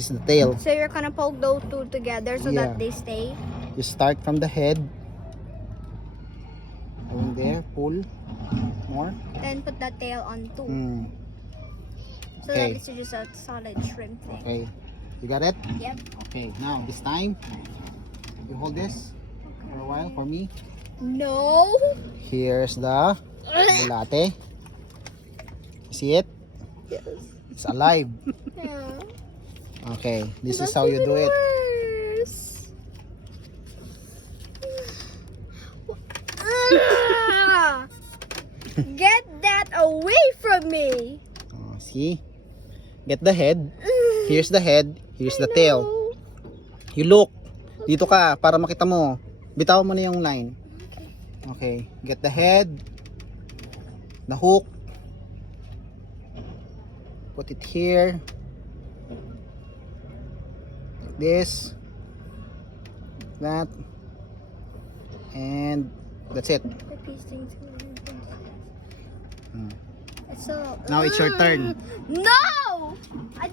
This is the tail. So you're gonna poke those two together so Yeah. that they stay. You start from the head. Going there, pull more. Then put the tail on too. So Okay. that it's just a solid shrimp thing. Okay. You got it? Yep. Okay. Now this time, you hold this for a while for me. No. Here's the bulate. You see it? Yes. It's alive. Yeah. Okay. This is That's how you do even it. worse. Ah! Get that away from me. Oh, see? Get the head. Here's the head. Here's the tail. No. You look. Dito ka para makita mo. Bitawan mo na yung line. Okay. Get the head. The hook. Put it here. Like this. That. And that's it. We're piecing together. Hmm. So Now it's your turn. No! I